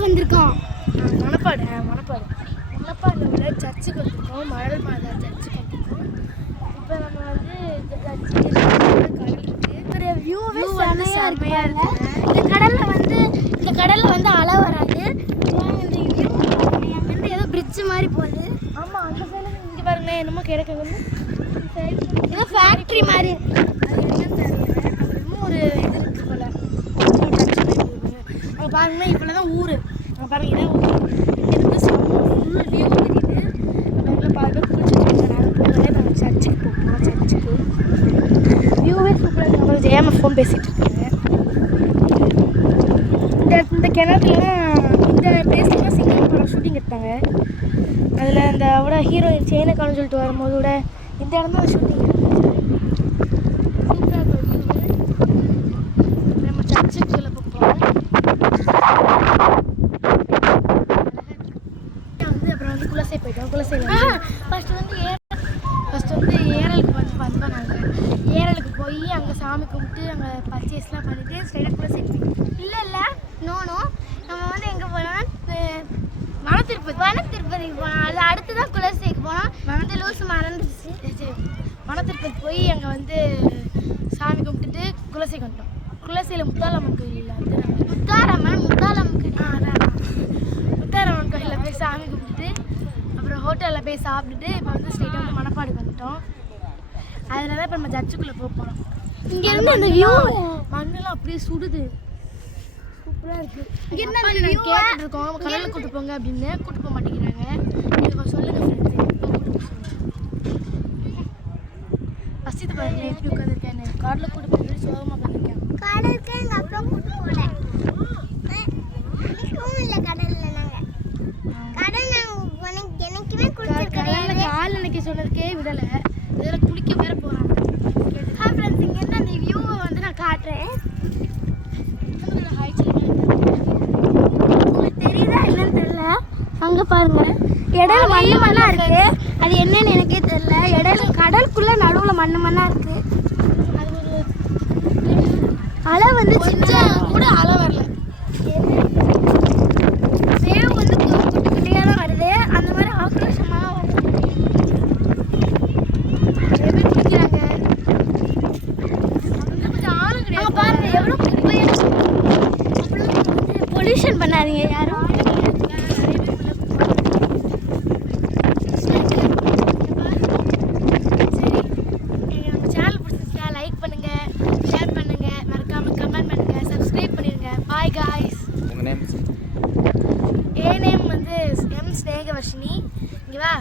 சர்ச்சுக்கு வந்திருக்கோம். மணப்பாடில் உள்ள சர்ச்சுக்கு வந்திருக்கோம். மணல் மாதா சர்ச்சுக்கு வந்திருக்கோம். இப்போ நம்ம வந்து ஒரு வியூவே செம்மையாக இருக்கு. இந்த கடலில் வந்து அலை வராது. அங்கேருந்து ஏதோ பிரிட்ஜ் மாதிரி போகுது. ஆமாம், அந்த சைடு இங்கே பாருங்க, என்னமோ கிடக்கு வந்து ஏதோ ஃபேக்ட்ரி மாதிரி. அது என்னன்னு தெரியல. அங்கே இன்னும் ஒரு இது இருக்குது போல். அங்கே பாருங்கன்னா இவ்வளோ தான் ஊர். அங்கே பாருங்க, இதான் ஊர். இங்கேருந்து ஃபுல் வியூ தெரியுது. அங்கே பாருங்க குளிச்சுட்டு நாங்கள் போகிறேன். நாங்கள் சர்ச்சுக்கு போகிறோம். சர்ச்சுக்கு வியூவே சூப்பராக இருக்குது. அப்புறம் ஜெயாமா ஃபோன் பேசிகிட்டு இருக்காங்க. இந்த கிணத்துலலாம் இந்த பிளேஸ்லாம் சிங்கம் படம் ஷூட்டிங் எடுத்தாங்க. அதில் அந்த அவட ஹீரோயின் சேனக்கான்னு சொல்லிட்டு வரும்போது கூட இந்த இடம் தான் ஷூட்டிங் எடுத்தாங்க. சூப்பராக இருக்கும் வியூவு. நம்ம சர்ச்சுக்குள்ளே போகிறோம். அப்புறம் வந்து குலசை போயிட்டோம். குலசை ஃபஸ்ட்டு வந்து ஏரலுக்கு வந்தோம். நாங்கள் ஏரலுக்கு போய் அங்கே சாமி கும்பிட்டு அங்கே பர்ச்சேஸ்லாம் பண்ணிவிட்டு ஸ்ட்ரைட்டாக குலசை போயிட்டோம். இல்லை நோனோ நம்ம வந்து எங்கே போனோம்? வனத்திருப்பதிக்கு போனோம். அது அடுத்து தான் குலசைக்கு போனோம். வந்து லூஸ் மறந்துருச்சு. சரி, வனத்திருப்பதி போய் அங்கே வந்து சாமி கும்பிட்டுட்டு குலசைக்கு வந்துட்டோம். குலசையில் முத்தாலம்மன் கோயில் வந்து முத்தாரம்மன் முத்தாரம்மன் கோயிலில் போய் சாமி கும்பிட்டுட்டு அப்புறம் ஹோட்டலில் போய் சாப்பிட்டுட்டு இப்போ வந்து ஸ்ட்ரெயிட்டாக வந்து மணப்பாடி வந்துட்டோம். அதில் தான் இப்போ நம்ம சர்ச்சுக்குள்ளே போகிறோம். இங்கேருந்து அந்த வியூ மண்ணெல்லாம் அப்படியே சுடுது. சூப்பராக இருக்குது. இங்கேருந்து நாங்கள் கேட்டுட்டு இருக்கோம், கடலில் கூட்டு போங்க அப்படின்னு. கூட்டு போக மாட்டேங்கிறாங்க. எனக்கு சொல்லுங்கள் ஃப்ரெண்ட்ஸ், ஃபஸ்ட்டு பாருங்க எப்படி உட்காந்துருக்கேன். கடலில் கூட்டு போக சோகமாக உட்காந்துருக்கேன். கடலுக்கு எங்கள் அப்பா கூட்டு போகல. இல்லை கடலில் நாங்கள் எனக்குமே கடலில் கால் நினைக்க சொன்னதுக்கே விடலை. இதில் குளிக்க வேற போகிறாங்க. ஃப்ரெண்ட்ஸ், இங்கேருந்து அந்த வியூவை வந்து நான் காட்டுறேன். உங்களுக்கு தெரியுதா என்னன்னு தெரியல. அங்கே பாருங்க, இடையில மண்ணா இருக்கு. அது என்னன்னு எனக்கே தெரியல. இடையில கடலுக்குள்ள நடுவில் மண்ணா இருக்கு. அது ஒரு அலை வந்து சின்ன கூட அலை வரல. வேவ் வந்து குட்டி குட்டியாக தான் வருது. அந்த மாதிரி ஆக்ரோஷமாக வருது. நிறைய பேர் குளிக்கிறாங்க. கொஞ்சம் ஆழம் கிடையாது. பாருங்க எவ்வளோ குப்பையாக பொல்யூஷன் பண்ணாதீங்க யாரும். என் நேம் வந்து எம் ஸ்நேகவர்ஷினி. இங்கே வா,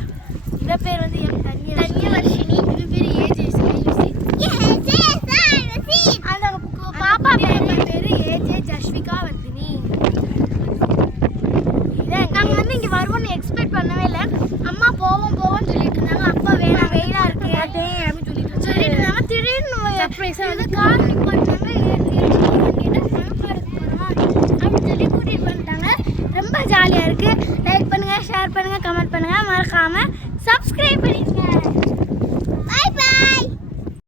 இவ பேர் வந்து எம் தன்யவர்ஷினி. இவ பேர் ஏஜே சாயுசி. அந்த பாப்பா பேர் ஏஜே ஜஸ்விகா வர்தினி. நாங்கள் வந்து இங்கே வருவோம்னு எக்ஸ்பெக்ட் பண்ணவே இல்லை. அம்மா போவோம்னு சொல்லிட்டு இருந்தாங்க. அப்பா வேணாம், வெயிலாக இருக்கு அப்படின்னு சொல்லிட்டு இருந்தாங்க. திடீர்னு சர்ப்ரைஸாக வந்து கார் நிப்பாட்டாங்க. அப்படின்னு சொல்லி கூட்டிகிட்டு வந்துட்டாங்க. ரொம்ப ஜாலியாக இருக்குது. லைக் பண்ணுங்கள், ஷேர் பண்ணுங்கள், கமெண்ட் பண்ணுங்கள். மறக்காமல் சப்ஸ்கிரைப் பண்ணி